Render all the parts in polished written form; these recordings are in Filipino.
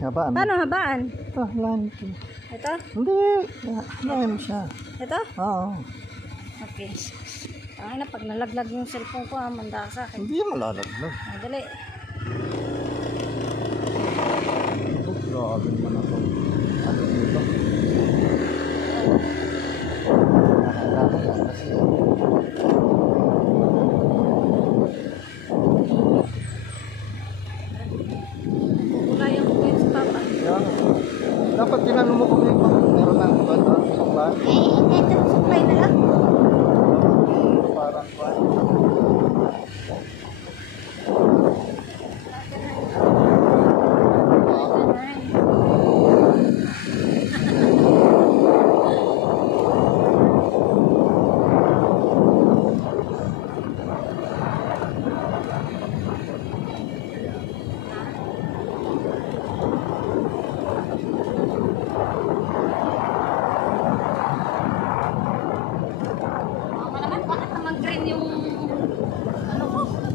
Habaan. Paano habaan? Ito, yan. Ito? Hindi. Habaan mo siya. Ito? Oo. Okay. Ay na, pag nalaglag yung cellphone ko, manda sa akin. Hindi mo lalaglag. Dali. Ito, grabe naman ako. Ano dito? Nakakala kasi. Wala yung points pa ba? Yan. Dapat tinanong mo kung meron na ba doon sa bahay? Ito, supply na lang. Parang ba? Green yung ano ko. Ayan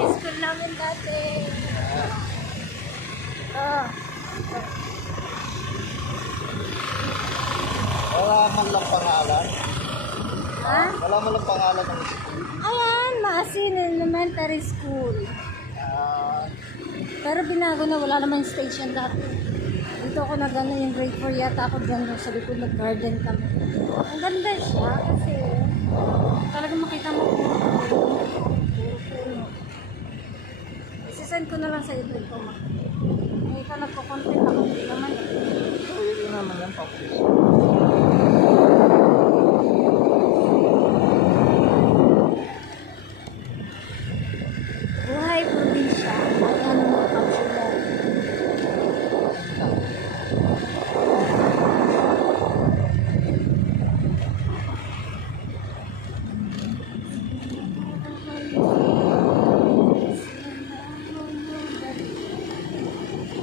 ang school namin dati. Wala man lang pangalan. Ha? Wala man lang pangalan ng school. Ayan, Maasin Elementary School. Pero binago na, wala naman station dati. Dito ako nag-ano yung grade 4 yata ako dyan sa likod nag-garden kami. Ang ganda siya kasi talagang makita mo kung puro-puno. Isisend ko na lang sa YouTube ko. Nakita nagko-content ako, hindi naman eh. So, yun naman yan, papos. Buhay probinsya. Ang ano mo, kapsulan.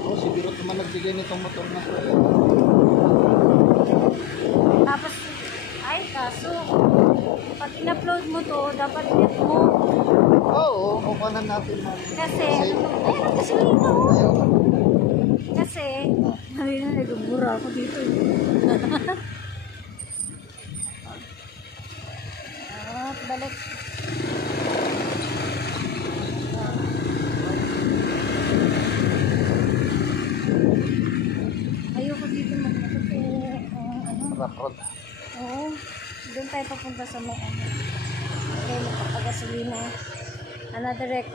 Oh, siguro naman nagbigay nitong motor na to. Tapos, ay kaso, pag in-upload mo to, dapat net mo. Oo, kukunan natin man. Kasi, ayun ang gasolina oh. Kasi, sabi na, nagumura ako dito. Balik. Ayoko dito magkakot ano? Rock. Oo. Doon tayo papunta sa may ano. Okay, magpapagasolina. Another record.